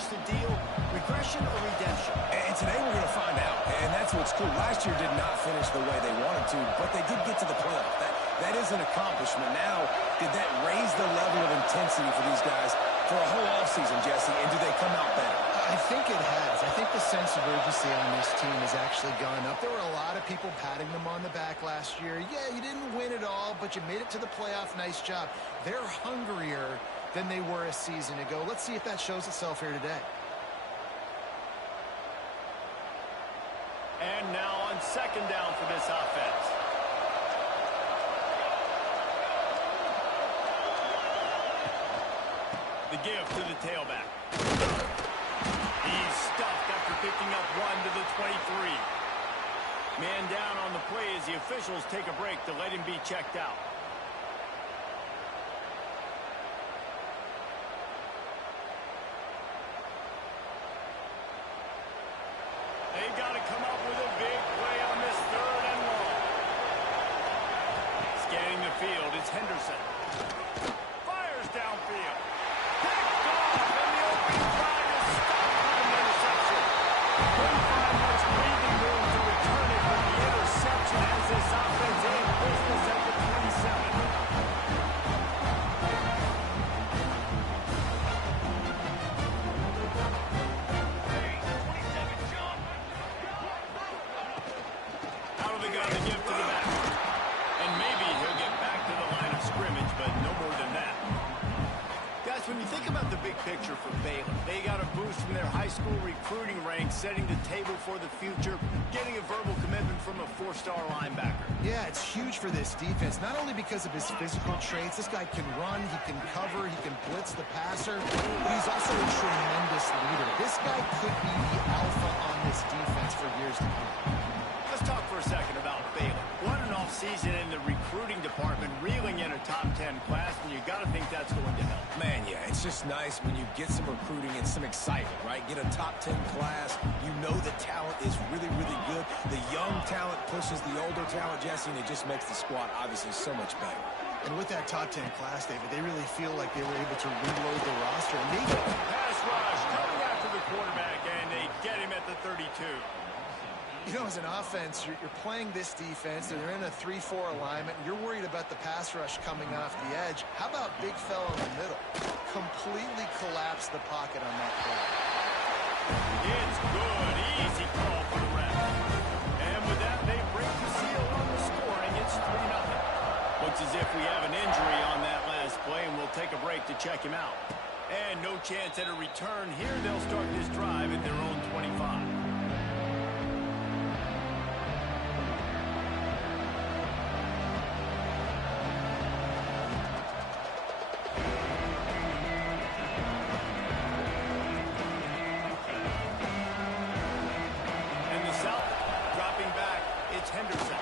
finish the deal? Regression or redemption? And today we're going to find out. And that's what's cool. Last year did not finish the way they wanted to, but they did get to the playoff. That is an accomplishment. Now, did that raise the level of intensity for these guys for a whole offseason, Jesse? And do they come out better? I think it has. I think the sense of urgency on this team has actually gone up. There were a lot of people patting them on the back last year. Yeah, you didn't win it all, but you made it to the playoff. Nice job. They're hungrier than they were a season ago. Let's see if that shows itself here today. And now on second down for this offense. The give to the tailback. He's stuffed after picking up 1 to the 23. Man down on the play as the officials take a break to let him be checked out. They've got to come up with a big play on this 3rd and long. Scanning the field, it's Henderson. Fires downfield. Picked off, and the opening drive is stopped with an interception. Couldn't find much breathing room to return it with the interception as this offense ends business at the 27. When you think about the big picture for Baylor, they got a boost from their high school recruiting ranks, setting the table for the future, getting a verbal commitment from a 4-star linebacker. Yeah, it's huge for this defense, not only because of his physical traits. This guy can run, he can cover, he can blitz the passer, but he's also a tremendous leader. This guy could be the alpha on this defense for years to come. Let's talk for a second about Baylor. What an offseason in the recruiting department, reeling in a top 10 class, and you got to think that's going to help. Man, yeah, it's just nice when you get some recruiting and some excitement, right? Get a top 10 class. You know the talent is really, really good. The young talent pushes the older talent, Jesse, and it just makes the squad obviously so much better. And with that top 10 class, David, they really feel like they were able to reload the roster. And they pass rush coming after the quarterback, and they get him at the 32. You know, as an offense, you're playing this defense, and they're in a 3-4 alignment, and you're worried about the pass rush coming off the edge. How about big fella in the middle? Completely collapse the pocket on that play. It's good. Easy call for the ref. And with that, they break the seal on the scoring. It's 3-0. Looks as if we have an injury on that last play, and we'll take a break to check him out. And no chance at a return here. They'll start this drive at their own 25. Henderson.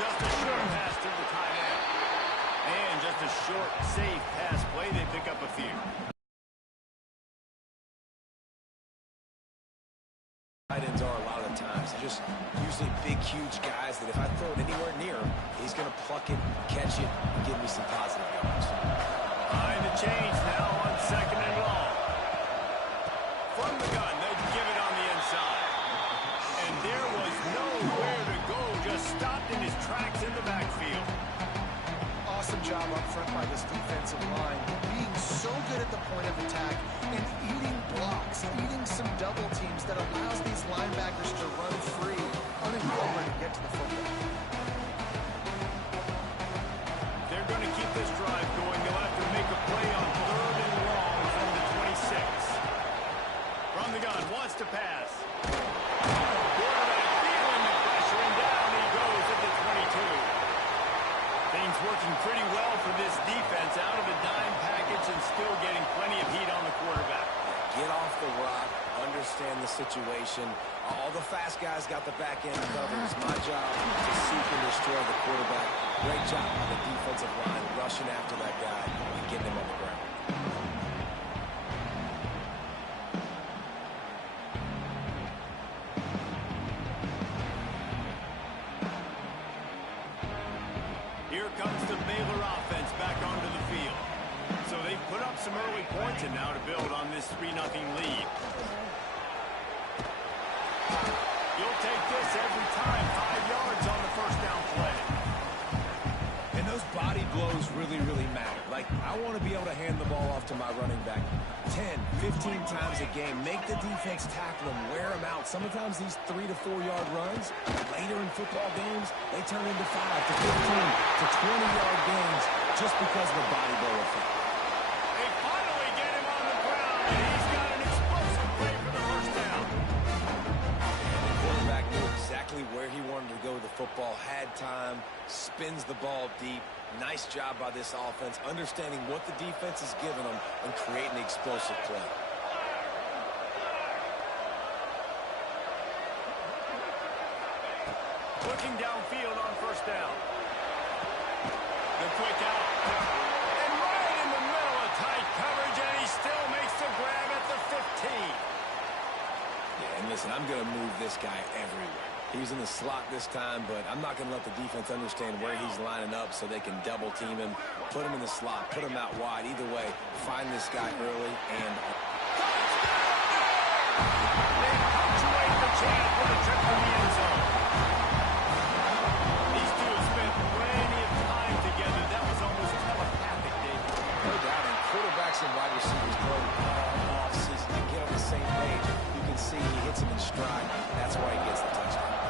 Just a short pass to the tight end. And just a short, safe pass play. They pick up a few. Tight ends are a lot of the times. They're just usually big, huge guys that if I throw it anywhere near him, he's going to pluck it, catch it, and give me some positive yards. Behind the change now on second and long. From the gun, they'll give it on the inside. And there was nowhere to go, just stopped in his tracks in the backfield. Awesome job up front by this defensive line, being so good at the point of attack and eating blocks, eating some double teams that allows these linebackers to run free, unencumbered and get to the football. They're going to keep this drive going. They'll have to make a play on 3rd and long from the 26. From the gun, wants to pass. Things working pretty well for this defense, out of a dime package and still getting plenty of heat on the quarterback. Get off the rock, understand the situation. All the fast guys got the back end covered. It's my job to seek and destroy the quarterback. Great job on the defensive line, rushing after that guy and getting him on the ground. some early points and now to build on this 3-0 lead. You'll take this every time. 5 yards on the first down play. And those body blows really, really matter. Like, I want to be able to hand the ball off to my running back 10, 15 times a game. Make the defense tackle them, wear them out. Sometimes these 3 to 4 yard runs, later in football games, they turn into 5 to 15 to 20-yard games just because of the body blow effect. They finally get him on the ground, and he's got an explosive play for the first down. And the quarterback knew exactly where he wanted to go with the football, had time, spins the ball deep. Nice job by this offense, understanding what the defense is giving them and creating an explosive play. Looking downfield on first down. The quick out. And right in the middle of tight coverage, and he still makes the grab at the 15. Yeah, and listen, I'm going to move this guy everywhere. He's in the slot this time, but I'm not going to let the defense understand where he's lining up so they can double team him, put him in the slot, put him out wide. Either way, find this guy early and... They punctuate the chance with a trip from the end zone. These two have spent plenty of time together. That was almost telepathic, David. No doubt, and quarterbacks and wide receivers grow all offseason to get on the same page. You can see he hits him in stride. That's why he gets the touchdown.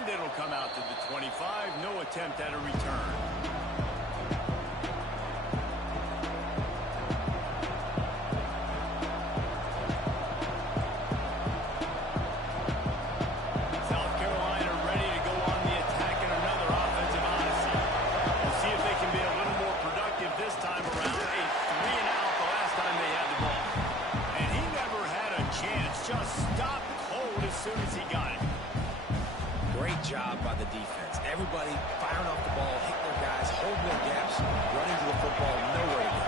And it'll come out to the 25. No attempt at a return. South Carolina ready to go on the attack in another offensive odyssey. We'll see if they can be a little more productive this time around. A 3-and-out the last time they had the ball. And he never had a chance. Just stopped cold as soon as he got it. Great job by the defense. Everybody firing off the ball, hitting their guys, holding their gaps, running to the football, nowhere to go.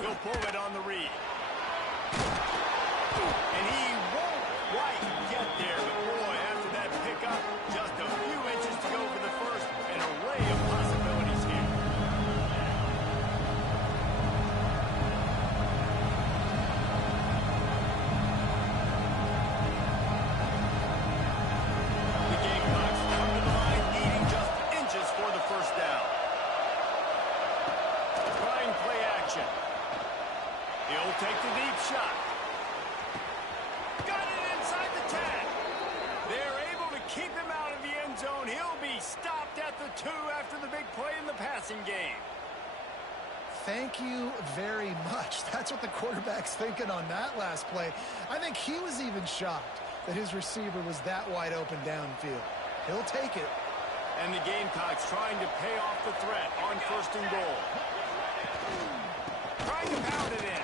He'll pull it on the read. And he won't quite get there, but boy, after that pickup, just a few inches to go for the first. An array of possibilities here. The Gamecocks come to the line needing just inches for the first down. Trying play action. He'll take the deep shot. Got it inside the 10. They're able to keep him out of the end zone. He'll be stopped at the 2 after the big play in the passing game. Thank you very much. That's what the quarterback's thinking on that last play. I think he was even shocked that his receiver was that wide open downfield. He'll take it. And the Gamecocks trying to pay off the threat on first and goal. Trying to pound it in.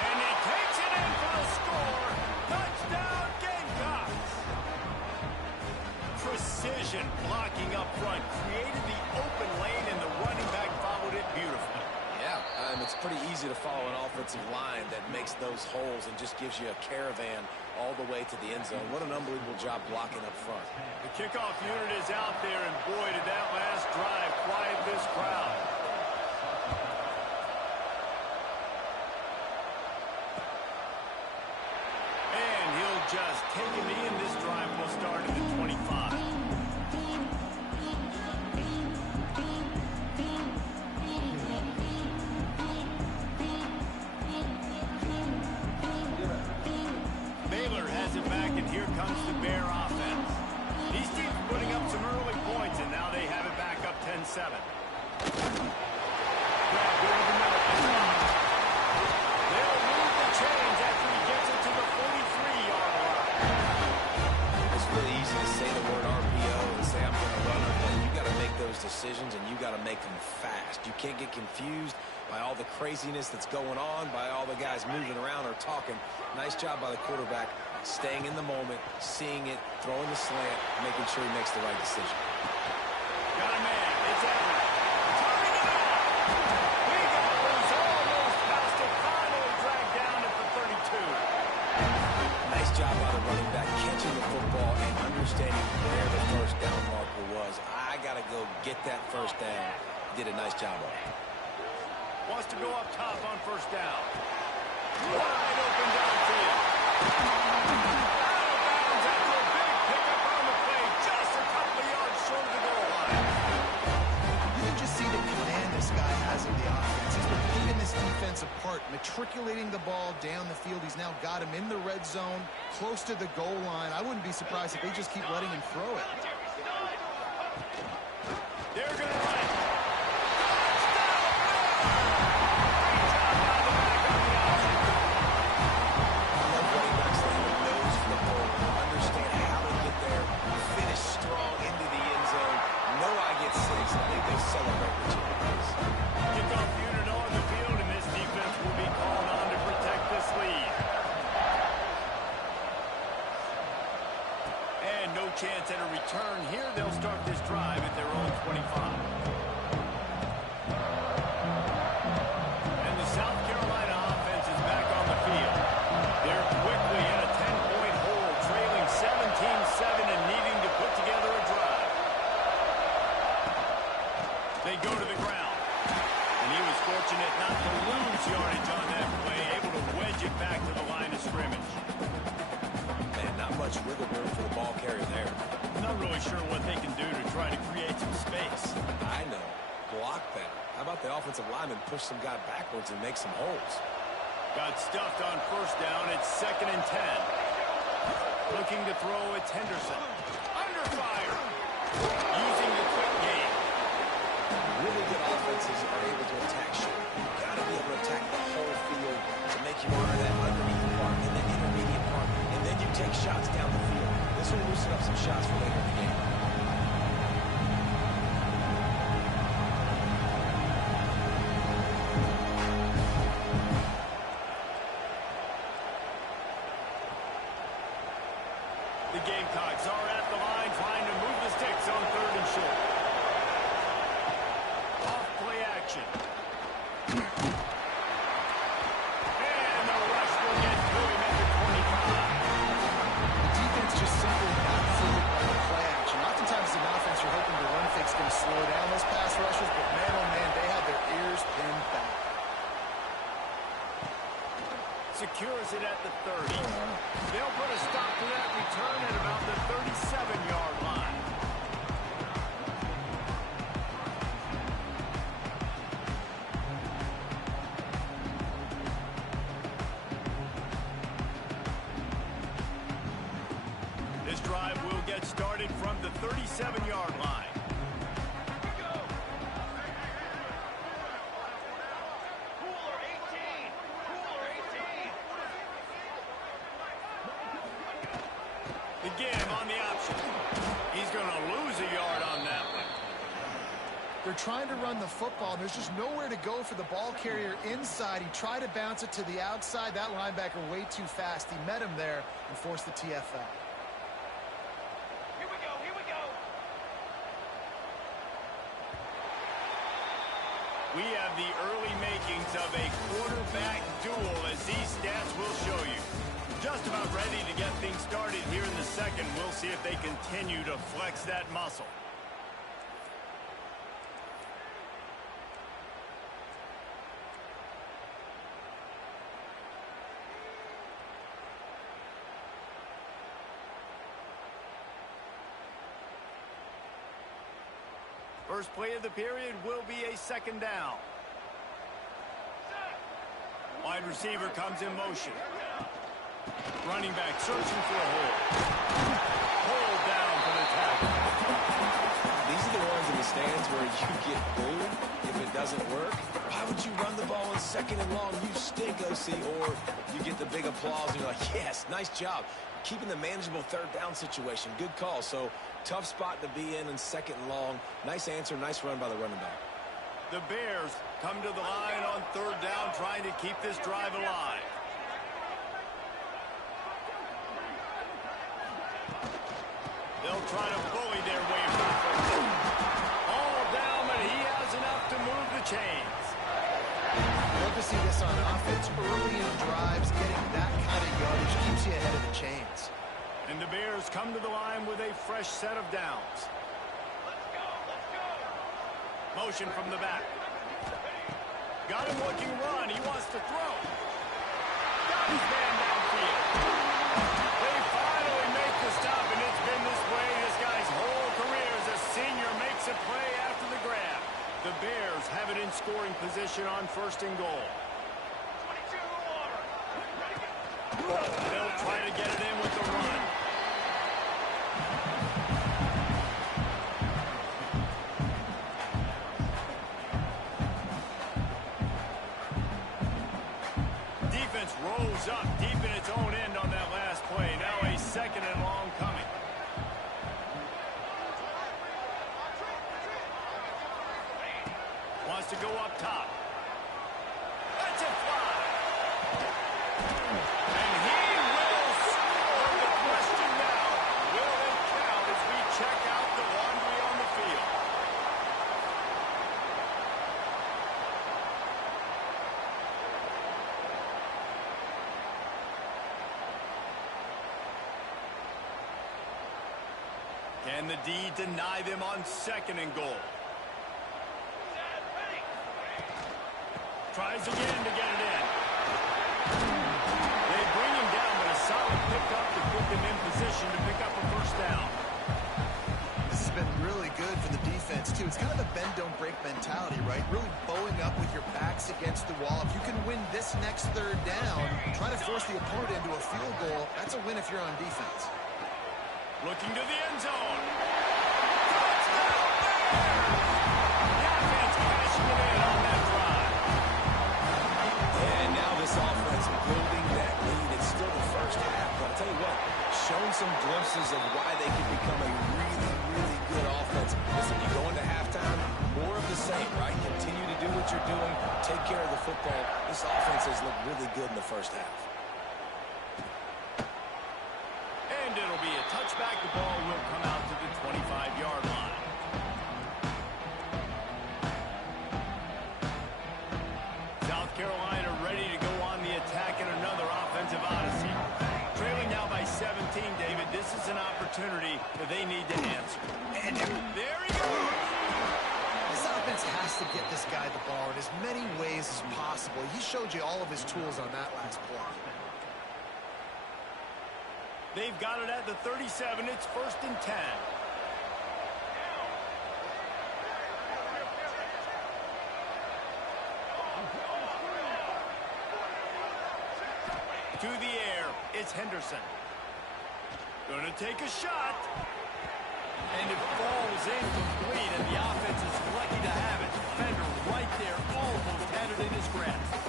And he takes it in for the score. Touchdown, Gamecocks. Precision blocking up front. Created the open lane, and the running back followed it beautifully. Yeah, it's pretty easy to follow an offensive line that makes those holes and just gives you a caravan all the way to the end zone. What an unbelievable job blocking up front. The kickoff unit is out there, and boy, did that last drive quiet this crowd. And he'll just take him in. This drive will start at the 25. Baylor has it back, and here comes the Bear offense. These teams putting up some early points, and now they have it back up 10-7. Grab over the middle. They'll move the chains after he gets it to the 43-yard line. It's really easy to say the word RPO and say I'm going to run it, but you got to make those decisions, and you got to make them fast. You can't get confused by all the craziness that's going on, by all the guys moving around or talking. Nice job by the quarterback, staying in the moment, seeing it, throwing the slant, making sure he makes the right decision. Got a man. It's Everett. Turning it out. He got loose almost past it. Finally dragged down at the 32. Nice job by the running back catching the football and understanding where the first down marker was. I got to go get that first down. Did a nice job on it. Wants to go up top on first down. Wide open downfield. Out of bounds after a big pickup on the play. Just a couple of yards short of the goal line. You can just see the command this guy has of the offense. He's been picking this defense apart, matriculating the ball down the field. He's now got him in the red zone, close to the goal line. I wouldn't be surprised if they just keep letting him throw it. They're going to run it. Celebrate the champions. Kickoff unit on the field, and this defense will be called on to protect this lead. And no chance at a return here. They'll start this drive at their own 25. And the South Carolina offense is back on the field. They're quickly in a 10-point hole, trailing 17-7 and needing to put together a drive. They go to the ground. And he was fortunate not to lose yardage on that play, able to wedge it back to the line of scrimmage. Man, not much wiggle room for the ball carrier there. Not really sure what they can do to try to create some space. I know. Block better. How about the offensive lineman push some guy backwards and make some holes? Got stuffed on first down. It's 2nd and 10. Looking to throw, it's Henderson. Under fire. Using the quick game. Really good offenses are able to attack short. You've got to be able to attack the whole field to make you honor that underneath part and the intermediate part, and then you take shots down the field. This will loosen up some shots for later in the game. The Gamecocks are at the line trying to move the sticks on 3rd and short. Action. And the rush will get through him at the 25. The defense just simply not fooled by the play action. Oftentimes as an offense, you're hoping the run fake's going to slow down those pass rushers, but man, oh man, they had their ears pinned back. Secures it at the 30. They'll put a stop to that return at about the 37-yard line. Drive will get started from the 37-yard line. Again on the option. He's going to lose a yard on that one. They're trying to run the football, and there's just nowhere to go for the ball carrier inside. He tried to bounce it to the outside. That linebacker way too fast. He met him there and forced the TFL. We have the early makings of a quarterback duel, as these stats will show you. Just about ready to get things started here in the second. We'll see if they continue to flex that muscle. First play of the period will be a 2nd down. Wide receiver comes in motion. Running back searching for a hole. Hold down for the tackle. These are the ones in the stands where you get booed if it doesn't work. Why would you run the ball in 2nd and long? You stink, OC. Or you get the big applause and you're like, yes, nice job. Keeping the manageable 3rd down situation. Good call. So tough spot to be in 2nd and long. Nice answer, nice run by the running back. The Bears come to the line on 3rd down, trying to keep this drive alive. They'll try to bully their way through. All down, but he has enough to move the chains. I love to see this on offense early in drives. Getting that kind of yardage keeps you ahead of the chain. And the Bears come to the line with a fresh set of downs. Motion from the back. Got him looking run. He wants to throw. Got his man downfield. They finally make the stop, and it's been this way this guy's whole career as a senior makes a play after the grab. The Bears have it in scoring position on 1st and goal. They'll try to get it in with the run. Defense rolls up deep in its own end on that last play. Now a 2nd and long coming. Wants to go up top. That's a fly. And he will score. The question now, will it count as we check out the laundry on the field? Can the D deny them on 2nd and goal? Tries again to get it in. They bring him down, but a solid pickup to put them in position to pick up a 1st down. This has been really good for the defense, too. It's kind of a bend-don't-break mentality, right? Really bowing up with your backs against the wall. If you can win this next 3rd down, try to force the opponent into a field goal. That's a win if you're on defense. Looking to the end zone. Touchdown Bears! The offense cashing it in on that drive. And now this offense building that lead. It's still the 1st half, but I'll tell you what, shown some glimpses of why they can become a really, really good offense. Listen, you go into halftime, more of the same, right? Continue to do what you're doing, take care of the football. This offense has looked really good in the 1st half. And it'll be a touchback. The ball will come out to the 25-yard line. South Carolina ready to go on the attack in another offensive odyssey. Trailing now by 17, David. This is an opportunity that they need to answer. And there he goes. This offense has to get this guy the ball in as many ways as possible. He showed you all of his tools on that last play. They've got it at the 37. It's 1st and 10. To the air, it's Henderson. Going to take a shot. And it falls incomplete, and the offense is lucky to have it. Defender right there, almost had it in his grasp.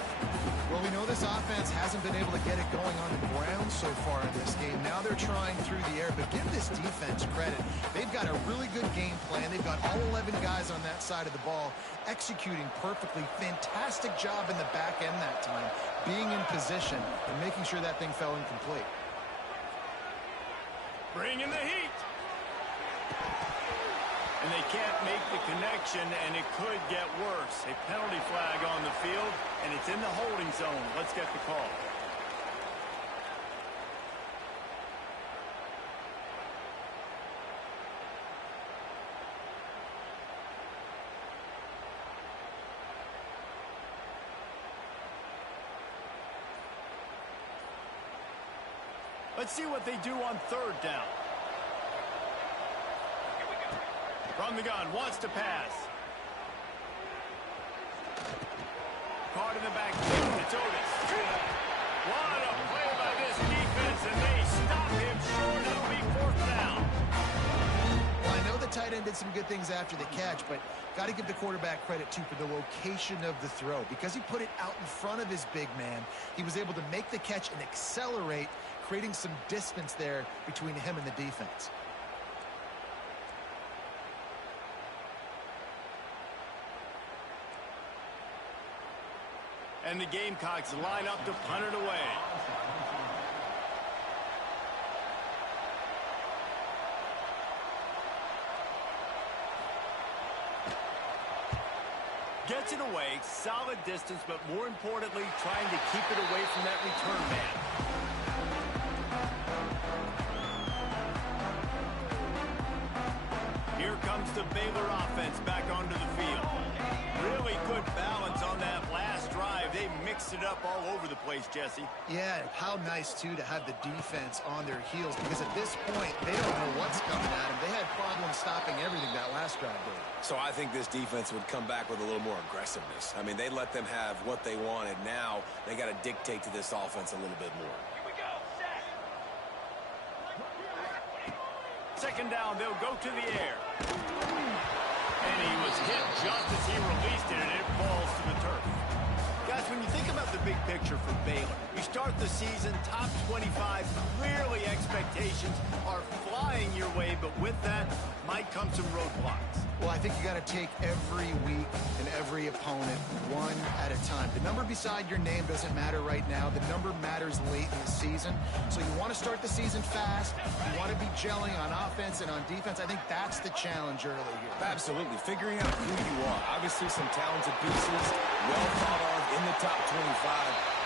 Well, we know this offense hasn't been able to get it going on the ground so far in this game. Now they're trying through the air, but give this defense credit. They've got a really good game plan. They've got all 11 guys on that side of the ball executing perfectly. Fantastic job in the back end that time, being in position and making sure that thing fell incomplete. Bring in the heat. And they can't make the connection, and it could get worse. A penalty flag on the field, and it's in the holding zone. Let's get the call. Let's see what they do on 3rd down. From the gun, wants to pass. Caught in the back. It's Otis. What a play by this defense, and they stop him short. It'll be 4th down. Well, I know the tight end did some good things after the catch, but got to give the quarterback credit, too, for the location of the throw. Because he put it out in front of his big man, he was able to make the catch and accelerate, creating some distance there between him and the defense. And the Gamecocks line up to punt it away. Gets it away, solid distance, but more importantly, trying to keep it away from that return man. comes the Baylor offense back onto the field. Really good balance on that last drive. They mixed it up all over the place, Jesse. Yeah, how nice, too, to have the defense on their heels, because at this point, they don't know what's coming at them. They had problems stopping everything that last drive did. So I think this defense would come back with a little more aggressiveness. I mean, they let them have what they wanted. Now they got to dictate to this offense a little bit more. Second down, they'll go to the air. And he was hit just as he released it, and it falls to the turf. Guys, when you think about the big picture for Baylor, you start the season top 25. Clearly, expectations are flying your way, but with that might come some roadblocks. Well, I think you got to take every week and every opponent one at a time. The number beside your name doesn't matter right now. The number matters late in the season. So you want to start the season fast. You want to be gelling on offense and on defense. I think that's the challenge early here. Absolutely. Figuring out who you are. Obviously, some talented pieces, well thought of in the top 25,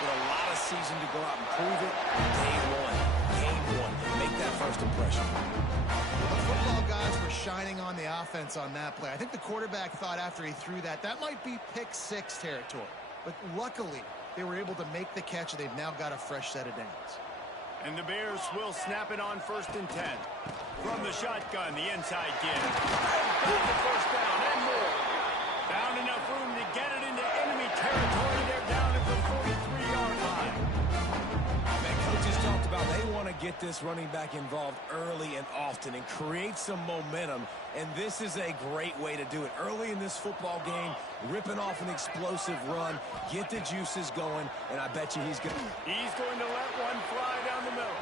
with a lot of season to go out and prove it. Game one. Make that first impression. The football guys were shining on the offense on that play. I think the quarterback thought after he threw that might be pick six territory. But luckily, they were able to make the catch, and they've now got a fresh set of downs. And the Bears will snap it on 1st and 10. From the shotgun, the inside kid. The first down and more. Found enough room to get it into enemy territory. They're down at the 43-yard line. Man, coaches talked about they want to get this running back involved early and often and create some momentum, and this is a great way to do it. Early in this football game, ripping off an explosive run, get the juices going, and I bet you he's going to let one fly down the middle.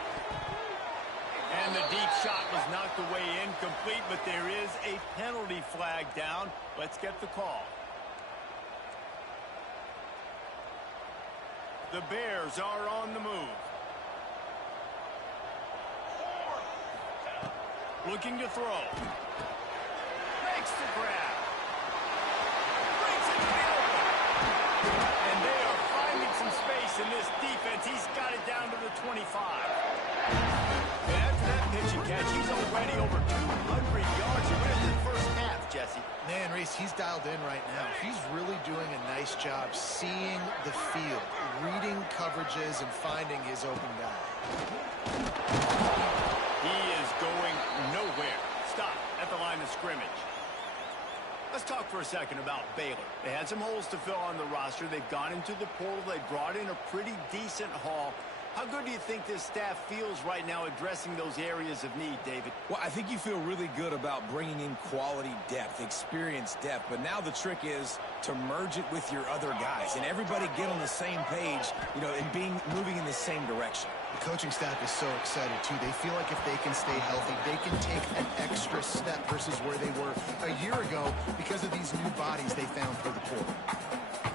And the deep shot was knocked away incomplete, but there is a penalty flag down. Let's get the call. The Bears are on the move. Looking to throw. Makes the grab. Brings it to the open. And they are finding some space in this defense. He's got it down to the 25. And after that pitch and catch, he's already over 200 yards. He went in the first half, Jesse. Man, Reese, he's dialed in right now. He's really doing a nice job seeing the field, reading coverages, and finding his open guy. He is going nowhere. Stop at the line of scrimmage. Let's talk for a second about Baylor. They had some holes to fill on the roster. They've gone into the portal. They brought in a pretty decent haul. How good do you think this staff feels right now addressing those areas of need, David? Well, I think you feel really good about bringing in quality depth, experience depth, but now the trick is to merge it with your other guys and everybody get on the same page, and moving in the same direction. The coaching staff is so excited, too. They feel like if they can stay healthy, they can take an extra step versus where they were a year ago because of these new bodies they found through the portal.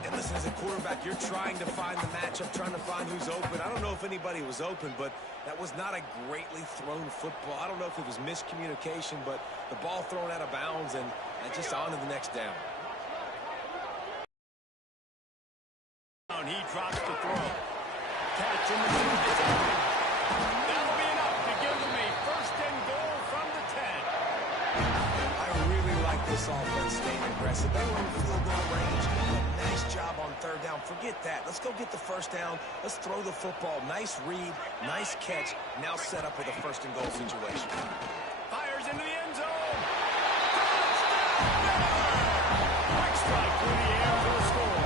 And listen, as a quarterback, you're trying to find the matchup, trying to find who's open. I don't know if anybody was open, but that was not a greatly thrown football. I don't know if it was miscommunication, but the ball thrown out of bounds and just on to the next down. He drops the throw. Catch in the middle. It's open. That'll be enough to give them a 1st and goal from the 10. I really like this offense staying aggressive. They were in field goal range. Nice job on 3rd down. Forget that. Let's go get the 1st down. Let's throw the football. Nice read, nice catch. Now set up with a 1st and goal situation. Fires into the end zone. Touchdown! Quick strike through the air for the score.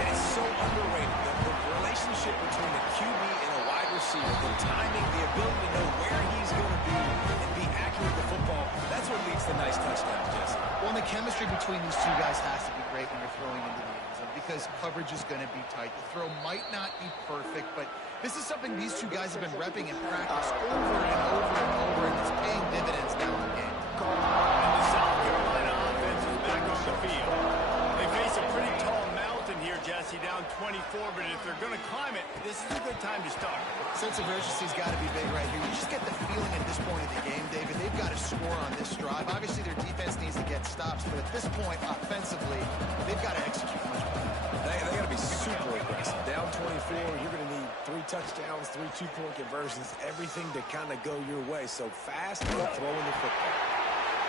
And it's so underrated. The relationship between the QB and the wide receiver, the timing, the ability to know where he's going to be and be accurate with the football, that's what leads to nice touchdowns, Jesse. Well, and the chemistry between these two guys has to be great when you're throwing into the end zone because coverage is going to be tight. The throw might not be perfect, but this is something these two guys have been repping in practice over and over and over, and it's paying dividends now in the game. And the South Carolina offense is back on the field. They face a pretty tall mountain here, Jesse, down 24, but if they're going to climb it, this is a good time to start. Sense of urgency's got to be big right here. You just get the feeling at this point of the game, David, they've got to score on this drive. Obviously, their defense needs to get stops, but at this point, offensively, they've got to execute much better. They got to be super aggressive. Down 24, you're going to need 3 touchdowns, 3 two-point conversions, everything to kind of go your way. So fast and throwing the football.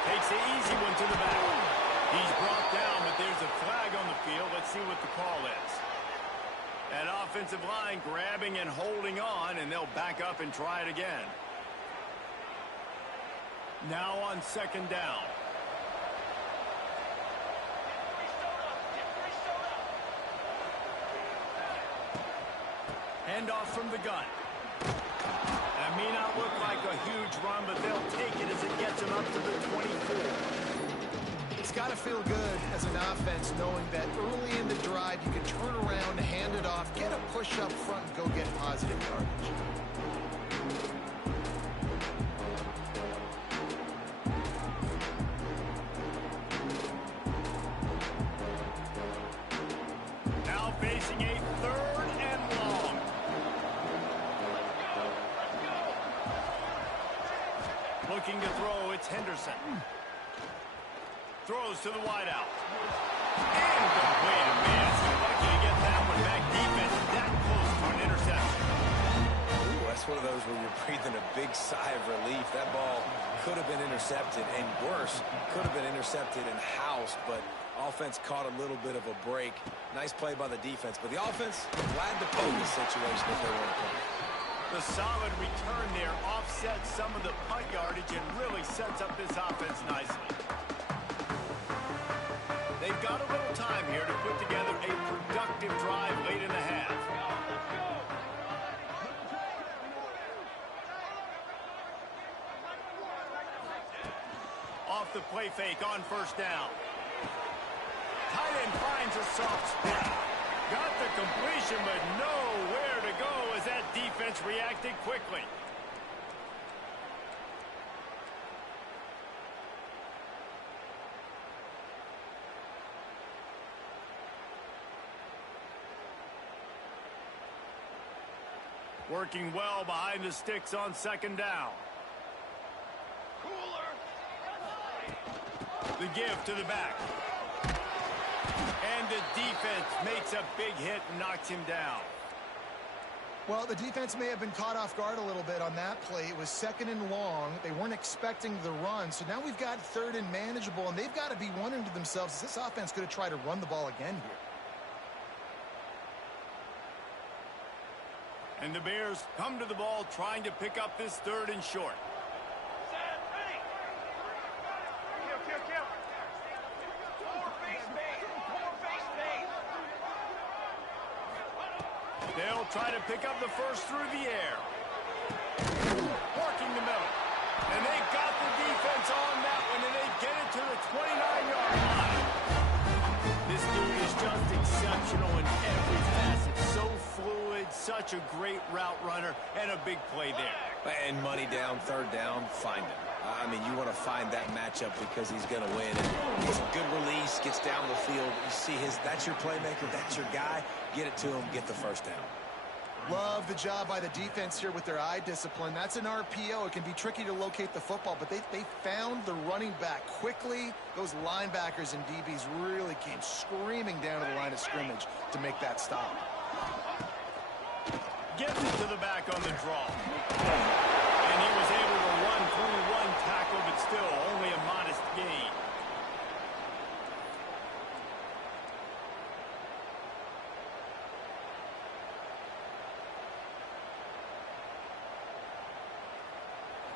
Takes the easy one to the back. He's brought down, but there's a flag on the field. Let's see what the call is. That offensive line grabbing and holding on, and they'll back up and try it again. Now on second down. Handoff from the gun. That may not look like a huge run, but they'll take it as it gets them up to the 24. It's got to feel good as an offense knowing that early in the drive you can turn around, hand it off, get a push up front, and go get positive yardage. Now facing a third and long. Looking to throw, it's Henderson. Throws to the wideout. Incomplete. Man, so lucky to get that one back. Defense that close to an interception. Ooh, that's one of those where you're breathing a big sigh of relief. That ball could have been intercepted, and worse, could have been intercepted and housed, but offense caught a little bit of a break. Nice play by the defense, but the offense glad to poke the situation if they want to play. The solid return there offsets some of the punt yardage and really sets up this offense nicely. They've got a little time here to put together a productive drive late in the half. Off the play fake on first down. Tight end finds a soft spot. Got the completion, but nowhere to go as that defense reacted quickly. Working well behind the sticks on second down. The give to the back. And the defense makes a big hit and knocks him down. Well, the defense may have been caught off guard a little bit on that play. It was second and long. They weren't expecting the run. So now we've got third and manageable, and they've got to be wondering to themselves, is this offense going to try to run the ball again here? And the Bears come to the ball trying to pick up this third and short. They'll try to pick up the first through the air. Working the middle. And they got the defense on that one, and they get it to the 29-yard line. This dude is just exceptional in every facet. So fluid, such a great route runner, and a big play there. And money down, third down, find him. I mean, you want to find that matchup because he's going to win. And it's a good release, gets down the field. You see that's your playmaker, that's your guy. Get it to him, get the first down. Love the job by the defense here with their eye discipline. That's an RPO. It can be tricky to locate the football, but they found the running back quickly. Those linebackers and DBs really came screaming down to the line of scrimmage to make that stop. Gets it to the back on the draw. And he was able to run through one tackle, but still only a modest gain.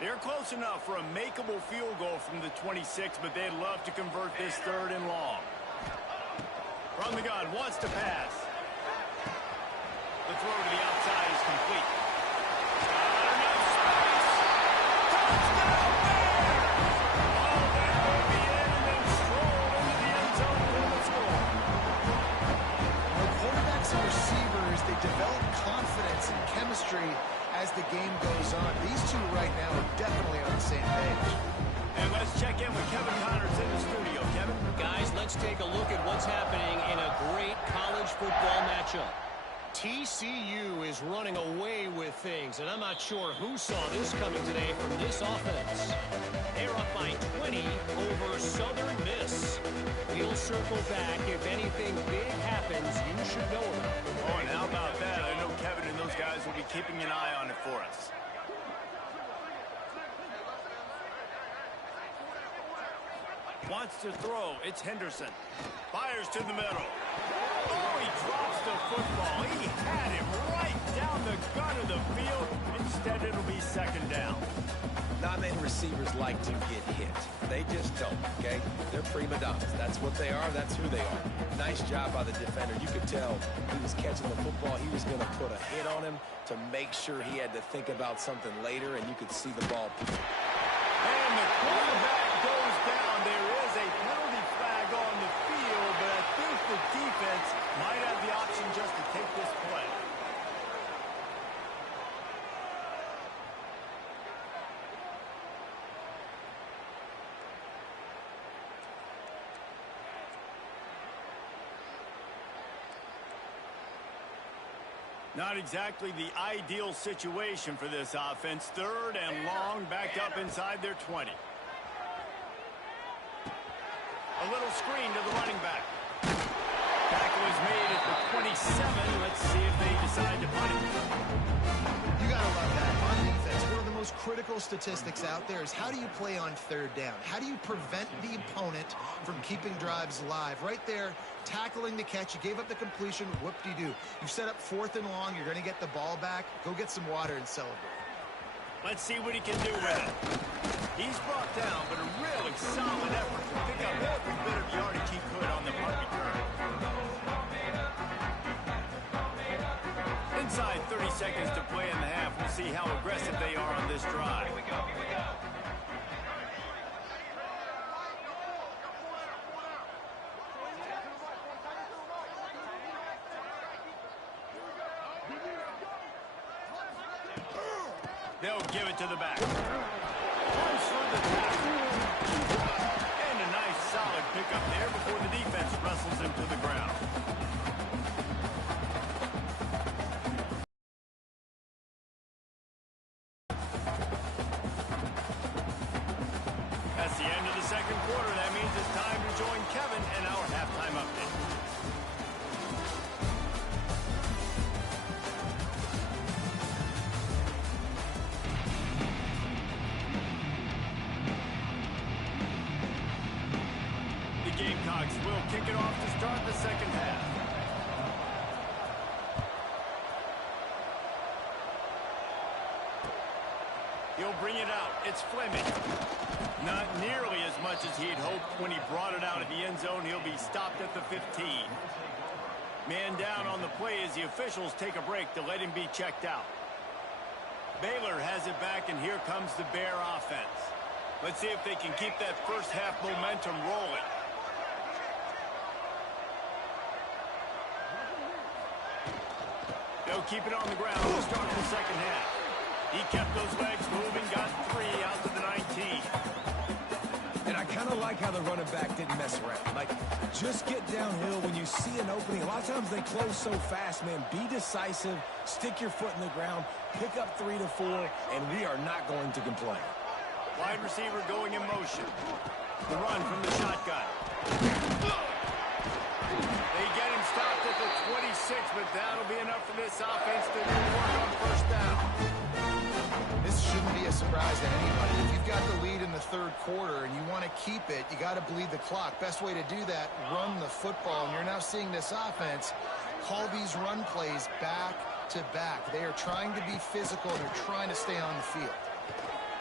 They're close enough for a makeable field goal from the 26, but they'd love to convert this third and long. From the gun, wants to pass. The throw to the outside is complete. Got enough space. Touchdown there! Oh, that will be in and then strolled into the end zone for the score. The quarterbacks and receivers, they develop confidence and chemistry as the game goes on. These two right now are definitely on the same page. And let's check in with Kevin Connors in the studio. Kevin? Guys, let's take a look at what's happening in a great college football matchup. TCU is running away with things, and I'm not sure who saw this coming today from this offense. They're up by 20 over Southern Miss. We'll circle back. If anything big happens, you should know about it. Oh, and how about that? I know Kevin and those guys will be keeping an eye on it for us. Wants to throw. It's Henderson. Fires to the middle. Oh, he drops the football. He had him right down the gut of the field. Instead, it'll be second down. Not many receivers like to get hit. They just don't, okay? They're prima donnas. That's what they are. That's who they are. Nice job by the defender. You could tell he was catching the football. He was going to put a hit on him to make sure he had to think about something later, and you could see the ball. And the quarterback goes down. There is a penalty flag on the field, but I think the defense might have the option just to take this play. Not exactly the ideal situation for this offense. Third and long, backed up inside their 20. A little screen to the running back. Tackle is made at the 27. Let's see if they decide to punt it. You gotta love that on defense. One of the most critical statistics out there is how do you play on third down? How do you prevent the opponent from keeping drives alive? Right there, tackling the catch. You gave up the completion. Whoop-de-doo. You set up fourth and long. You're going to get the ball back. Go get some water and celebrate. Let's see what he can do with it. He's brought down, but a really solid effort to pick up every bit of yardage he could on the punt return. Inside 30 seconds to play in the half. We'll see how aggressive they are on this drive. Here we go. They'll give it to the back. Runs through the tackle. And a nice solid pickup there before the defense wrestles him to the ground. That's the end of the second quarter. That means it's time to join Kevin and our halftime update. Gamecocks will kick it off to start the second half. He'll bring it out. It's Fleming. Not nearly as much as he'd hoped when he brought it out of the end zone. He'll be stopped at the 15. Man down on the play as the officials take a break to let him be checked out. Baylor has it back, and here comes the Bear offense. Let's see if they can keep that first half momentum rolling. They'll keep it on the ground. We'll start the second half. He kept those legs moving, got 3 out to the 19. And I kind of like how the running back didn't mess around. Like, just get downhill when you see an opening. A lot of times they close so fast, man. Be decisive, stick your foot in the ground, pick up 3 to 4, and we are not going to complain. Wide receiver going in motion. The run from the shotgun. They get him stopped at the 26, but that'll be enough for this offense to do work on first down. This shouldn't be a surprise to anybody. If you've got the lead in the third quarter and you want to keep it, you got to bleed the clock. Best way to do that, run the football. And you're now seeing this offense call these run plays back to back. They are trying to be physical. They're trying to stay on the field.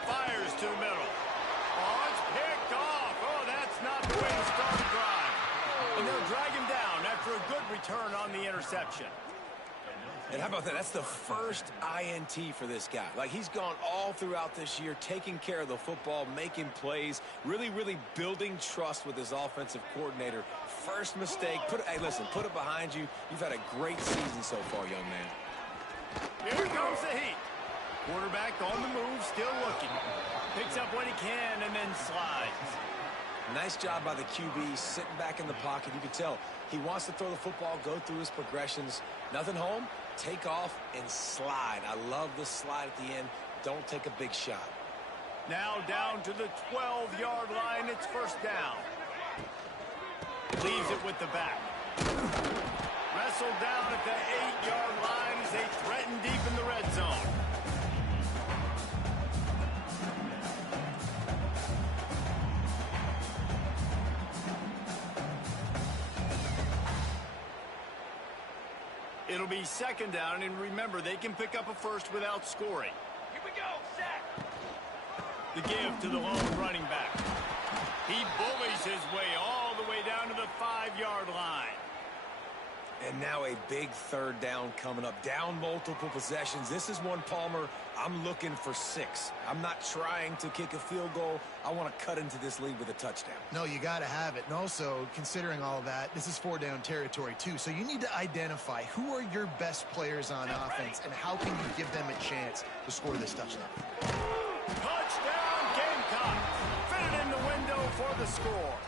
Fires to the middle. Oh, it's picked off. Oh, that's not the way to start a drive. And they'll drag him down after a good return on the interception. And how about that? That's the first INT for this guy. Like, he's gone all throughout this year, taking care of the football, making plays, really building trust with his offensive coordinator. First mistake. Hey, listen, put it behind you. You've had a great season so far, young man. Here comes the heat. Quarterback on the move, still looking. Picks up what he can and then slides. Nice job by the QB, sitting back in the pocket. You can tell he wants to throw the football, go through his progressions. Nothing home, take off and slide. I love the slide at the end. Don't take a big shot. Now down to the 12-yard line. It's first down. Leaves it with the back. Wrestled down at the 8-yard line as they threaten deep in the red zone. It'll be second down, and remember, they can pick up a first without scoring. Here we go, set. The give to the lone running back. He bullies his way all the way down to the 5-yard line. And now a big third down coming up. Down multiple possessions. This is one, Palmer, I'm looking for 6. I'm not trying to kick a field goal. I want to cut into this lead with a touchdown. No, you got to have it. And also, considering all of that, this is 4-down territory, too. So you need to identify who are your best players on offense and how can you give them a chance to score this touchdown. Touchdown, Gamecock. Fit it in the window for the score.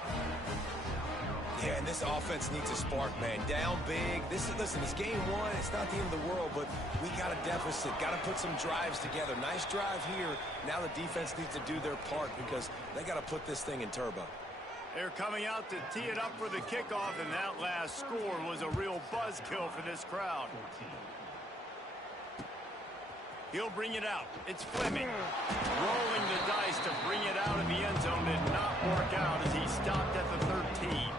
Yeah, and this offense needs a spark, man. Down big. Listen, it's game 1. It's not the end of the world, but we got a deficit. Got to put some drives together. Nice drive here. Now the defense needs to do their part because they got to put this thing in turbo. They're coming out to tee it up for the kickoff, and that last score was a real buzzkill for this crowd. He'll bring it out. It's Fleming. Rolling the dice to bring it out of the end zone did not work out as he stopped at the 13.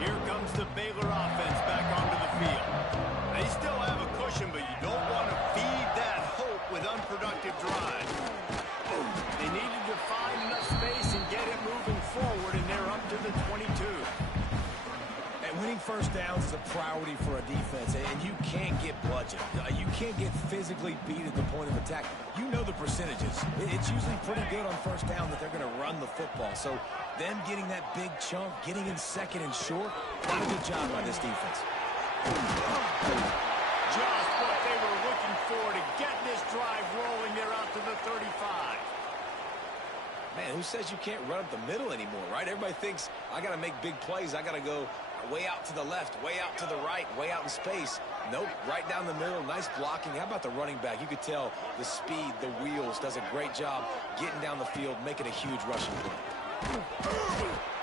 Here comes the Baylor offense back onto the field. They still have a cushion, but you don't want to feed that hope with unproductive drives. They needed to find enough space and get it moving forward, and they're up to the 22. Winning first downs is a priority for a defense, and you can't get bludgeoned. You can't get physically beat at the point of attack. You know the percentages. It's usually pretty good on first down that they're going to run the football. So them getting that big chunk, getting in second and short, done a good job by this defense. Just what they were looking for to get this drive rolling. They're out to the 35. Man, who says you can't run up the middle anymore, right? Everybody thinks I got to make big plays. I got to go way out to the left, way out to the right, way out in space. Nope, right down the middle. Nice blocking. How about the running back? You could tell the speed, the wheels, does a great job getting down the field, making a huge rushing play.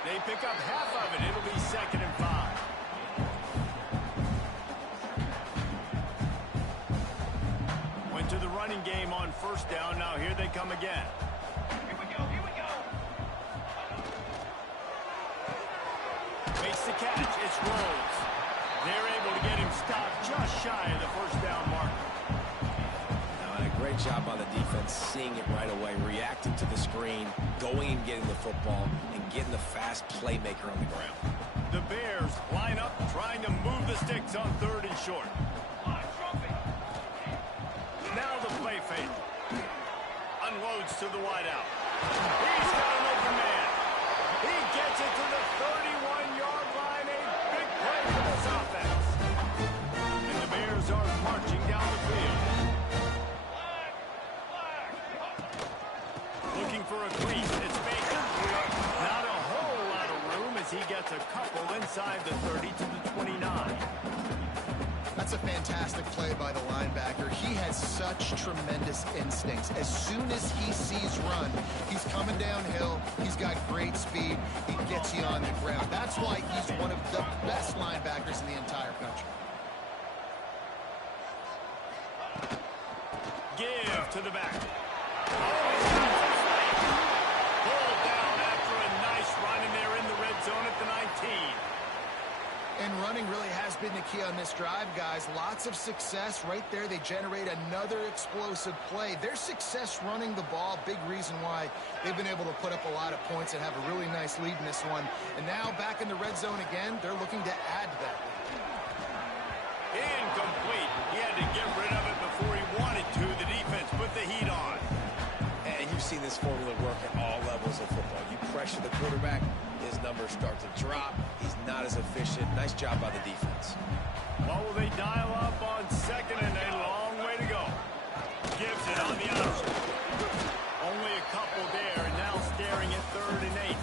They pick up half of it. It'll be second and 5. Went to the running game on first down. Now here they come again. Makes the catch. It's Rhodes. They're able to get him stopped just shy of the first down marker. A great job by the defense, seeing it right away, reacting to the screen, going and getting the football, and getting the fast playmaker on the ground. The Bears line up, trying to move the sticks on third and short. Now the play fake. Unloads to the wideout. He's got an open man. He gets it to the 31-yard line. A big play for this offense. And the Bears are marching down the field. Looking for a crease. It's Baker. Not a whole lot of room as he gets a couple inside the 30 to the 29. That's a fantastic play by the linebacker. He has such tremendous instincts. As soon as he sees run, he's coming downhill. He's got great speed. He gets you on the ground. That's why he's one of the best linebackers in the entire country. Give to the back. Pulled down after a nice run, and they're in the red zone at the 19. And running really has been the key on this drive, guys. Lots of success right there. They generate another explosive play. Their success running the ball, big reason why they've been able to put up a lot of points and have a really nice lead in this one. And now back in the red zone again, they're looking to add to that. Incomplete. He had to get rid of it before he wanted to. The defense put the heat on. And you've seen this formula work at all levels of football. You pressure the quarterback, his numbers start to drop. He's not as efficient. Nice job by the defense. What will they dial up on second, and a long way to go? Gives it on the option. Only a couple there, and now staring at third and 8.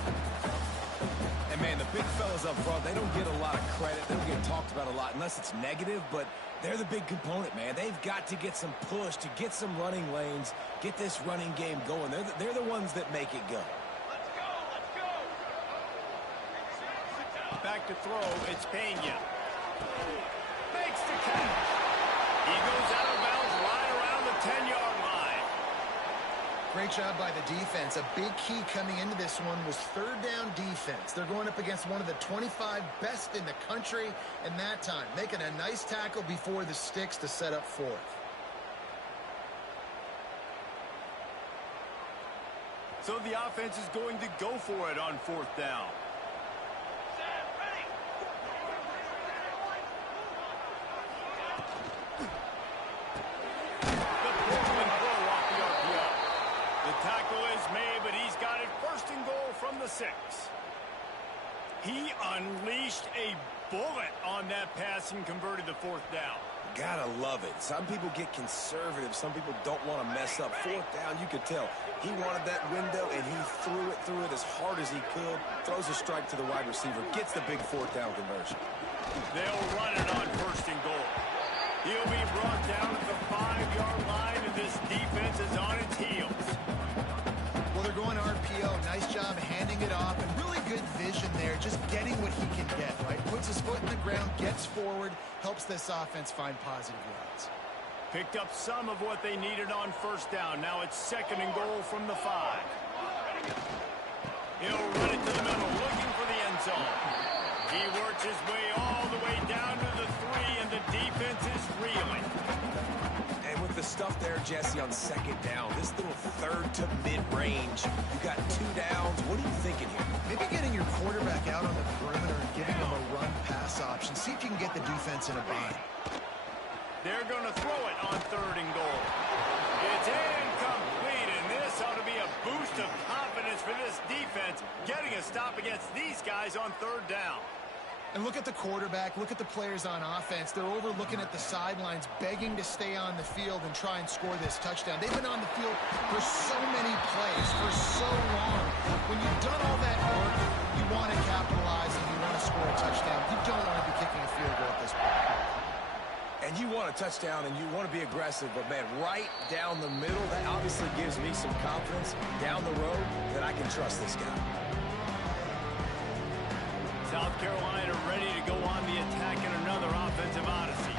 And, man, the big fellas up front, they don't get a lot of credit. They don't get talked about a lot unless it's negative, but they're the big component, man. They've got to get some push, to get some running lanes, get this running game going. They're the ones that make it go. Back to throw, it's Pena. Makes the catch. He goes out of bounds right around the 10-yard line. Great job by the defense. A big key coming into this one was third down defense. They're going up against one of the 25 best in the country in that time, making a nice tackle before the sticks to set up fourth. So the offense is going to go for it on fourth down. Tackle is made, but he's got it first and goal from the 6. He unleashed a bullet on that pass and converted the fourth down. Gotta love it. Some people get conservative. Some people don't want to mess up. Fourth down, you could tell. He wanted that window, and he threw it as hard as he could. Throws a strike to the wide receiver. Gets the big fourth down conversion. They'll run it on first and goal. He'll be brought down at the 5-yard line, and this defense is on its heels. Well, they're going RPO. Nice job handing it off, and really good vision there, just getting what he can get, right? Puts his foot in the ground, gets forward, helps this offense find positive yards. Picked up some of what they needed on first down. Now it's second and goal from the 5. He'll run it to the middle, looking for the end zone. He works his way all the way down to the 3, and the defense is reeling. And with the stuff there, Jesse, on second down, this little third to mid-range, you got 2 downs. What are you thinking here? Maybe getting your quarterback out on the perimeter and giving him a run-pass option. See if you can get the defense in a bind. They're going to throw it on third and goal. It's incomplete, and this ought to be a boost of confidence for this defense, getting a stop against these guys on third down. And look at the quarterback, look at the players on offense. They're over looking at the sidelines, begging to stay on the field and try and score this touchdown. They've been on the field for so many plays, for so long. When you've done all that work, you want to capitalize and you want to score a touchdown. You don't want to be kicking a field goal at this point. And you want a touchdown and you want to be aggressive, but, man, right down the middle, that obviously gives me some confidence down the road that I can trust this guy. South Carolina ready to go on the attack in another offensive odyssey.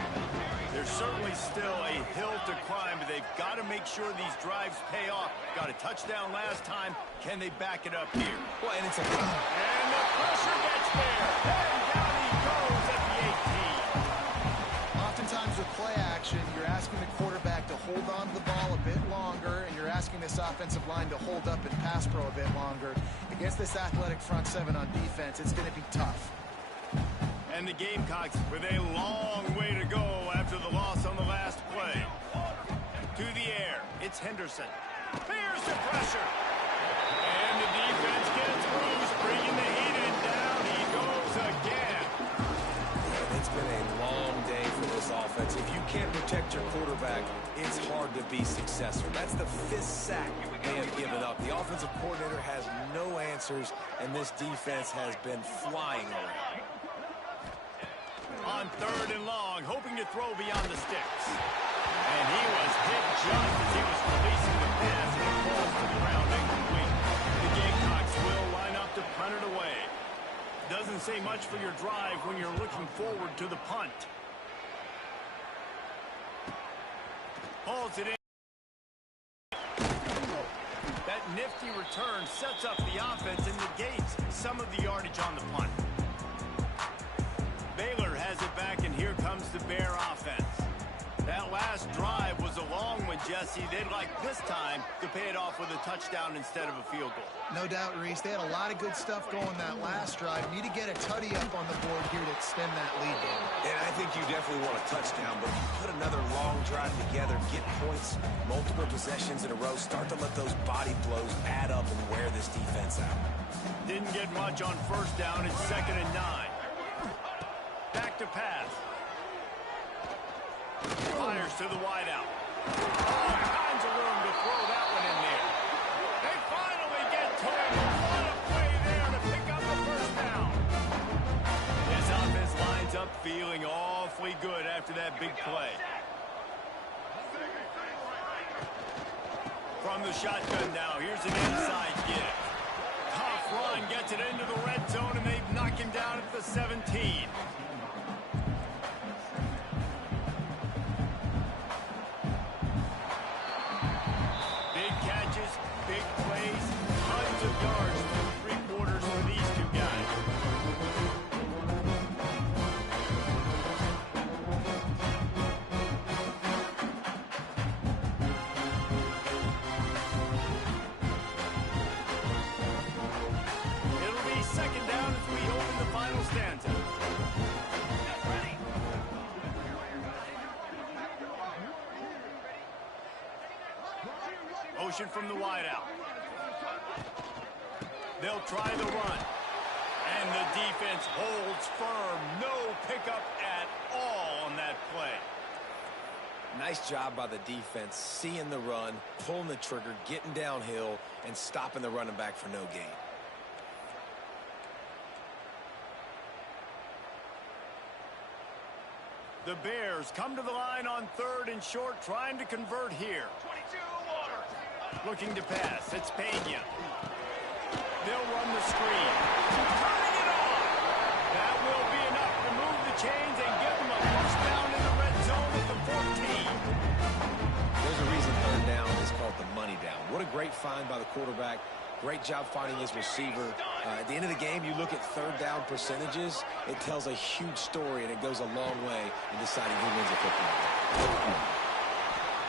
There's certainly still a hill to climb, but they've got to make sure these drives pay off. Got a touchdown last time. Can they back it up here? Well, and it's a... And the pressure gets there. And down he goes at the 18. Oftentimes with play action, you're asking the quarterback to hold on to the ball a bit longer, and you're asking this offensive line to hold up and pass pro a bit longer. Against this athletic front 7 on defense, it's going to be tough. And the Gamecocks with a long way to go after the loss on the last play. To the air, it's Henderson. Here's the pressure. And the defense gets loose, bringing the heat in. Down he goes again. And it's been a long day for this offense. If you can't protect your quarterback, it's hard to be successful. That's the 5th sack they have given up. The offensive coordinator has no answers, and this defense has been flying around. On third and long, hoping to throw beyond the sticks. And he was hit just as he was releasing the pass, and it falls to the ground incomplete. The Gamecocks will line up to punt it away. Doesn't say much for your drive when you're looking forward to the punt. Hauls it in. That nifty return sets up the offense and negates some of the yardage on the punt. Baylor has it back, and here comes the Bear offense. That last drive was a long one, Jesse. They'd like this time to pay it off with a touchdown instead of a field goal. No doubt, Reese. They had a lot of good stuff going that last drive. Need to get a tutty up on the board here to extend that lead game. And I think you definitely want a touchdown, but if you put another long drive together, get points, multiple possessions in a row, start to let those body blows add up and wear this defense out. Didn't get much on first down. It's 2nd and 9. Back to pass. Fires to the wideout. All kinds of room to throw that one in there. They finally get to it. What a play there to pick up the first down. This offense lines up feeling awfully good after that big play. From the shotgun now, here's an inside give. Tough run gets it into the red zone, and they knock him down at the 17. motion from the wideout. They'll try the run. And the defense holds firm. No pickup at all on that play. Nice job by the defense, seeing the run, pulling the trigger, getting downhill, and stopping the running back for no gain. The Bears come to the line on 3rd and short, trying to convert here. 22 water. Looking to pass. It's Pena. They'll run the screen. Turning it on. That will be enough to move the chains and give them a first down in the red zone at the 14. There's a reason 3rd down is called the money down. What a great find by the quarterback. Great job finding his receiver. At the end of the game, you look at 3rd down percentages. It tells a huge story, and it goes a long way in deciding who wins a football game.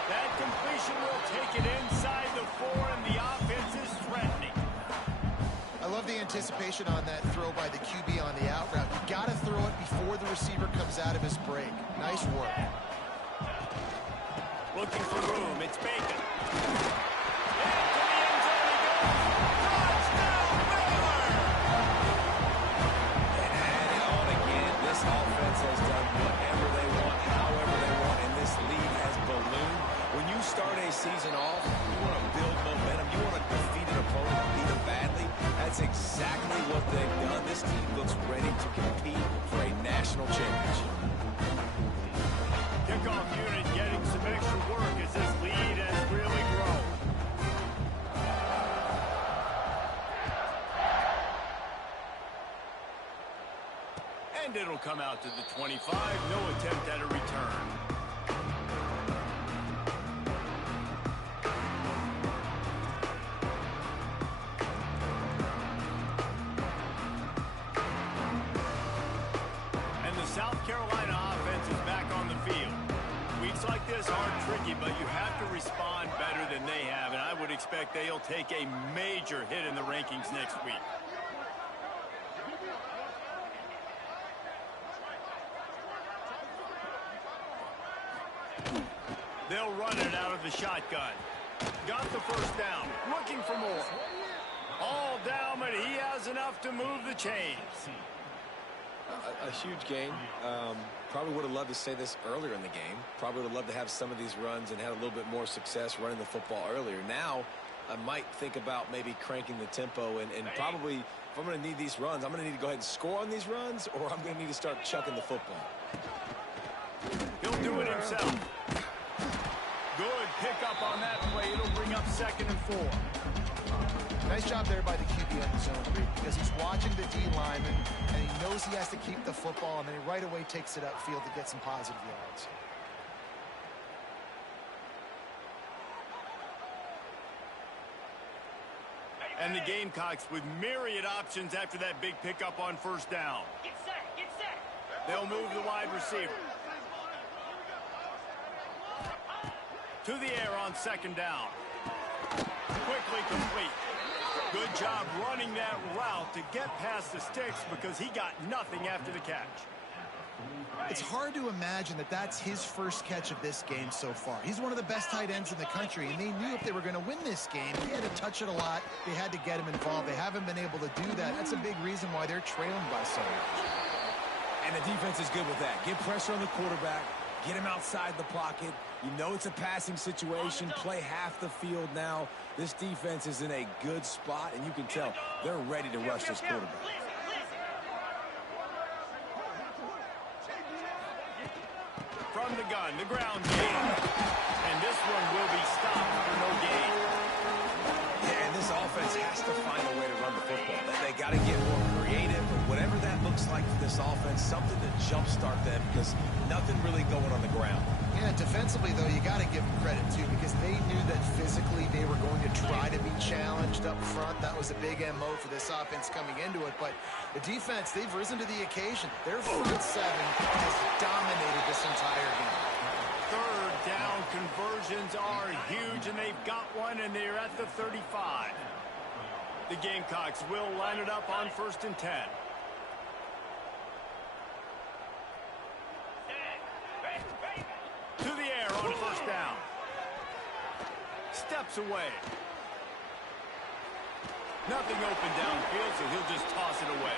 That completion will take it inside the 4, and the offense is threatening. I love the anticipation on that throw by the QB on the out route. You got to throw it before the receiver comes out of his break. Nice work. Looking for room. It's Bacon. Into the end zone he goes. Touchdown, Baylor! And add it on again. This offense has done whatever they want, however they want, and this lead has ballooned. When you start a season off, you want to build momentum. You want to defeat an opponent and beat them badly. That's exactly what they've done. This team looks ready to compete for a national championship. Kickoff unit getting some extra work as this lead has really grown. And it'll come out to the 25. No attempt at a return. And the South Carolina offense is back on the field. Weeks like this are tricky, but you have to respond better than they have, and I would expect they'll take a major hit in the rankings next week. They'll run it out of the shotgun. Got the first down. Looking for more. All down, but he has enough to move the chains. A huge game. Probably would have loved to say this earlier in the game. Probably would have loved to have some of these runs and had a little bit more success running the football earlier. Now, I might think about maybe cranking the tempo and probably, if I'm going to need these runs, I'm going to need to go ahead and score on these runs, or I'm going to need to start chucking the football. He'll do it himself. Good pickup on that play. It'll bring up 2nd and 4. Nice job there by the QB on the zone read, because he's watching the D lineman, and he knows he has to keep the football, and then he right away takes it upfield to get some positive yards. And the Gamecocks with myriad options after that big pickup on 1st down. Get set. Get set. They'll move the wide receiver. To the air on 2nd down. Quickly complete. Good job running that route to get past the sticks because he got nothing after the catch. It's hard to imagine that that's his first catch of this game so far. He's one of the best tight ends in the country, and they knew if they were going to win this game, he had to touch it a lot. They had to get him involved. They haven't been able to do that. That's a big reason why they're trailing by so much. And the defense is good with that. Get pressure on the quarterback. Get him outside the pocket. You know it's a passing situation. Play half the field now. This defense is in a good spot, and you can tell they're ready to rush this quarterback. From the gun, the ground game. And this one will be stopped for no gain. Yeah, and this offense has to find a way to run the football. They got to get more creative, or whatever that looks like for this offense, something to jumpstart them, because nothing really going on the ground. Yeah, defensively, though, you got to give them credit, too, because they knew that physically they were going to try to be challenged up front. That was a big MO for this offense coming into it. But the defense, they've risen to the occasion. Their front seven has dominated this entire game. 3rd down conversions are huge, and they've got one, and they're at the 35. The Gamecocks will line it up on 1st and 10. To the air on 1st down. Steps away. Nothing open downfield, so he'll just toss it away.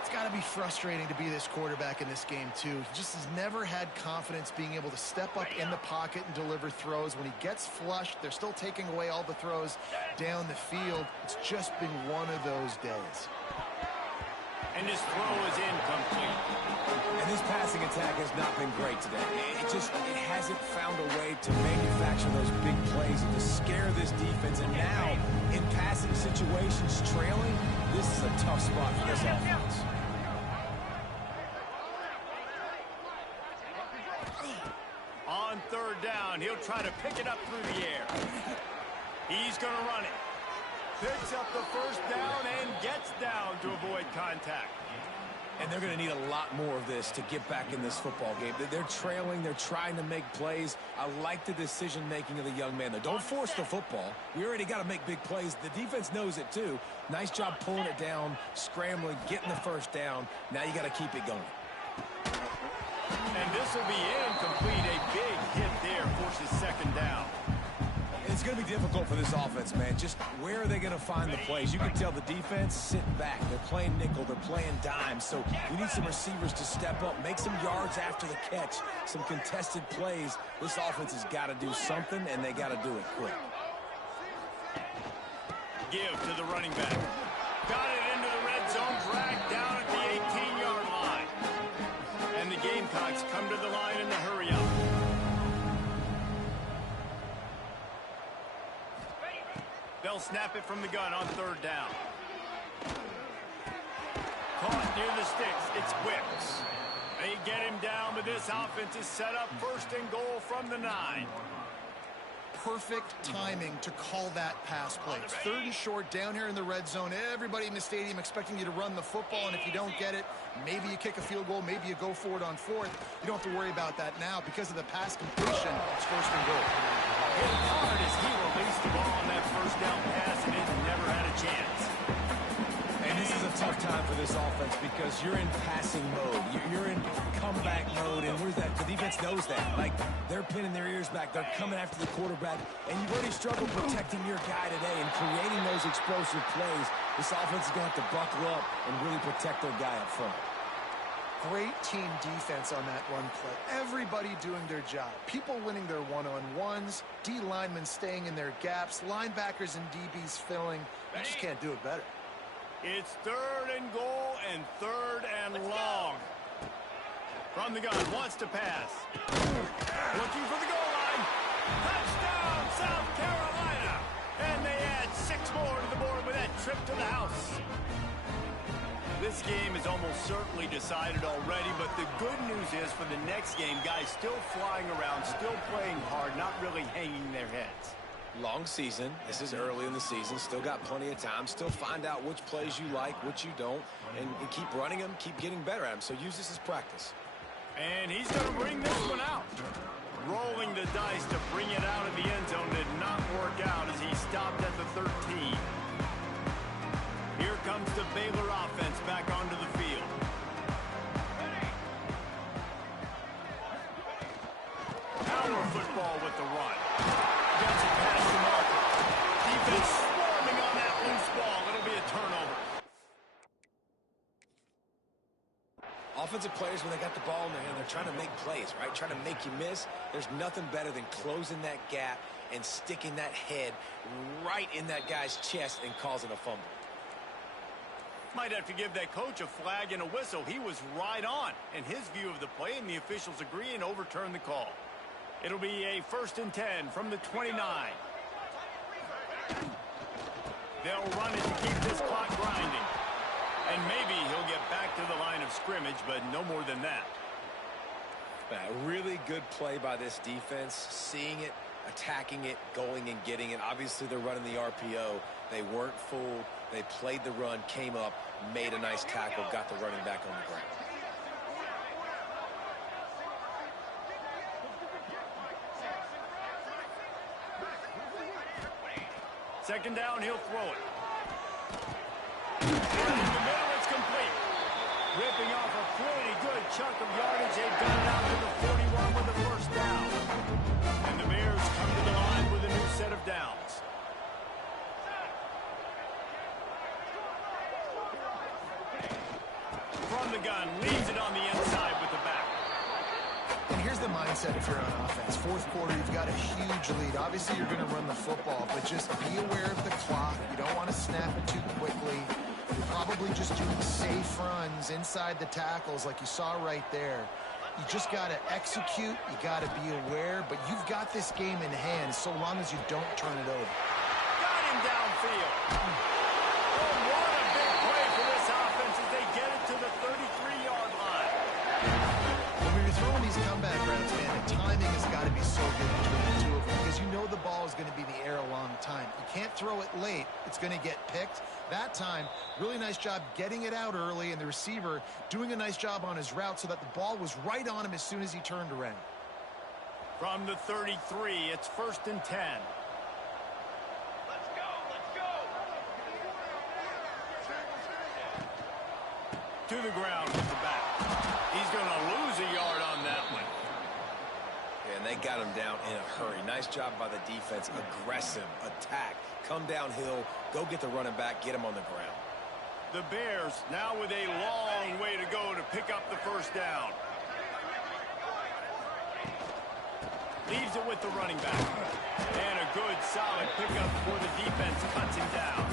It's got to be frustrating to be this quarterback in this game, too. He just has never had confidence being able to step up in the pocket and deliver throws. When he gets flushed, they're still taking away all the throws down the field. It's just been one of those days. And his throw is incomplete. And this passing attack has not been great today. It hasn't found a way to manufacture those big plays and to scare this defense. And now, in passing situations, trailing, this is a tough spot for this offense. On third down, he'll try to pick it up through the air. He's going to run it. Picks up the first down and gets down to avoid contact. And they're going to need a lot more of this to get back in this football game. They're trailing. They're trying to make plays. I like the decision-making of the young man, though. Don't force the football. We already got to make big plays. The defense knows it, too. Nice job pulling it down, scrambling, getting the first down. Now you got to keep it going. And this will be incomplete. A big hit there forces second down. It's going to be difficult for this offense, man. Just where are they going to find the plays? You can tell the defense sitting back. They're playing nickel. They're playing dime. So we need some receivers to step up, make some yards after the catch, some contested plays. This offense has got to do something, and they got to do it quick. Give to the running back. Got it into the red zone, dragged down at the 18-yard line. And the Gamecocks come to the line in the hurry up. They'll snap it from the gun on third down. Caught near the sticks. It's Wicks. They get him down, but this offense is set up first and goal from the 9. Perfect timing to call that pass play. It's third and short down here in the red zone. Everybody in the stadium expecting you to run the football, and if you don't get it, maybe you kick a field goal, maybe you go for it on fourth. You don't have to worry about that now because of the pass completion. It's first and goal. Hit hard as he released the ball on that first down pass, and it never had a chance. And this is a tough time for this offense because you're in passing mode. You're in comeback mode, and where's that? The defense knows that. Like, they're pinning their ears back. They're coming after the quarterback, and you've already struggled protecting your guy today and creating those explosive plays. This offense is going to have to buckle up and really protect their guy up front. Great team defense on that run play. Everybody doing their job. People winning their one-on-ones, D linemen staying in their gaps, linebackers and DBs filling. You just can't do it better. It's third and goal and third and long. From the gun, wants to pass. Looking for the goal line. Touchdown, South Carolina. And they add 6 more to the board with that trip to the house. This game is almost certainly decided already, but the good news is for the next game, guys still flying around, still playing hard, not really hanging their heads. Long season. This is early in the season. Still got plenty of time. Still find out which plays you like, which you don't, and keep running them, keep getting better at them. So use this as practice. And he's going to bring this one out. Rolling the dice to bring it out of the end zone did not work out as he stopped at the 13. Here comes the Baylor offense back onto the field. Power football with the run. Gets it past the marker. Defense swarming on that loose ball. It'll be a turnover. Offensive players, when they got the ball in their hand, they're trying to make plays, right? Trying to make you miss. There's nothing better than closing that gap and sticking that head right in that guy's chest and causing a fumble. Might have to give that coach a flag and a whistle. He was right on in his view of the play, and the officials agree and overturn the call. It'll be a 1st and 10 from the 29. They'll run it to keep this clock grinding. And maybe he'll get back to the line of scrimmage, but no more than that. A really good play by this defense, seeing it, attacking it, going and getting it. Obviously, they're running the RPO. They weren't fooled. They played the run, came up, made a nice tackle, got the running back on the ground. Second down, he'll throw it. In the middle, it's complete. Ripping off a pretty good chunk of yardage. They've got it out to the 41 with the first down. And the Bears come to the line with a new set of gun, leaves it on the inside with the back. And here's the mindset if you're on offense. Fourth quarter, you've got a huge lead. Obviously, you're going to run the football, but just be aware of the clock. You don't want to snap it too quickly. You're probably just doing safe runs inside the tackles like you saw right there. You just got to execute. You got to be aware, but you've got this game in hand so long as you don't turn it over. Got him downfield. Oh, what a big play for this offense as they get it to the 33-yard line. When you're throwing these comeback routes, man, the timing has got to be so good between the two of them because you know the ball is going to be in the air a long time. You can't throw it late. It's going to get picked. That time, really nice job getting it out early, and the receiver doing a nice job on his route so that the ball was right on him as soon as he turned around. From the 33, it's 1st and 10. Let's go, let's go. To the ground with the back. He's going to lose a yard on that one. And they got him down in a hurry. Nice job by the defense. Aggressive, attack, come downhill, go get the running back, get him on the ground. The Bears now with a long way to go to pick up the first down. Leaves it with the running back. And a good, solid pickup before the defense cuts him down.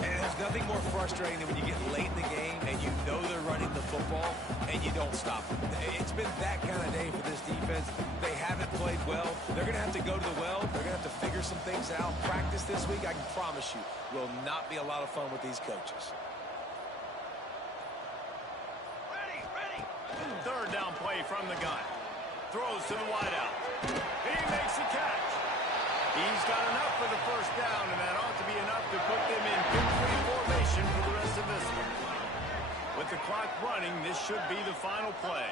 And there's nothing more frustrating than when you get late in the game and you know they're running the football and you don't stop them. It's been that kind of day for this defense. They haven't played well. They're going to have to go to the well. They're going to have to figure some things out. Practice this week, I can promise you, will not be a lot of fun with these coaches. Ready. Third down play from the gun. Throws to the wideout. He makes the catch. He's got enough for the first down, and that ought to be enough to put them in victory formation for the rest of this one. With the clock running, this should be the final play.